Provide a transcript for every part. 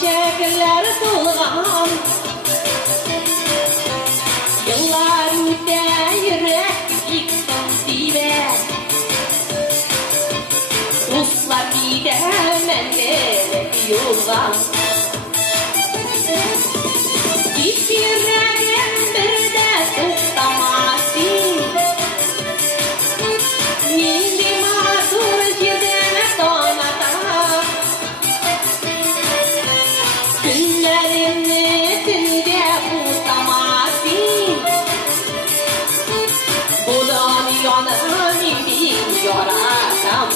şekiller dolgan. Yıllar öte yürek yıktım dibe. Ruslar bir de mende yoldan. Git yüreğim bir de tuttamazsın. Nindi mazur yüzüne donatan. Günlerimni tünde tutamazsın. Bu dünyanın bir yarasam.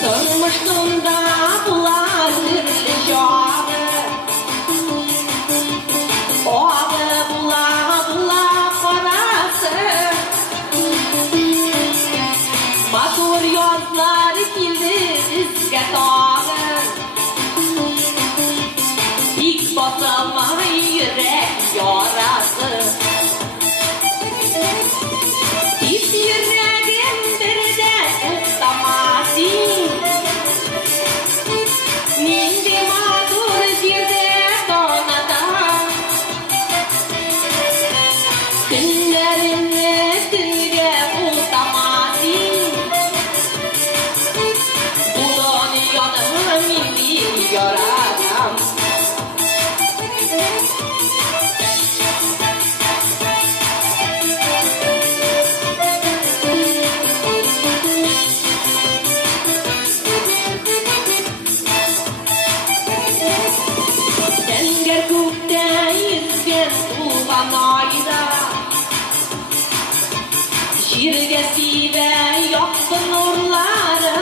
Sormuştum da bular türlü şahı. O adı bula parası. Matur yazlar kildi dizge tağı. İlk basama yürek yarası. Hiç yüreğim bir de tutamazsın. Nindi matur şirde donatan. Günlerimni tünde tutamazsın. Bu dünyanın bir yarasam. Denger kökte yüzgen tuğan ayda. Jirgesiyle yaktı nurları.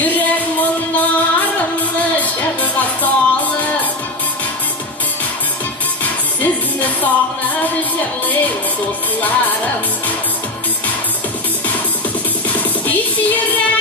Yürek munlarını şerga salıp. Sizni sağladı şerli dostlarım. Hiç yürek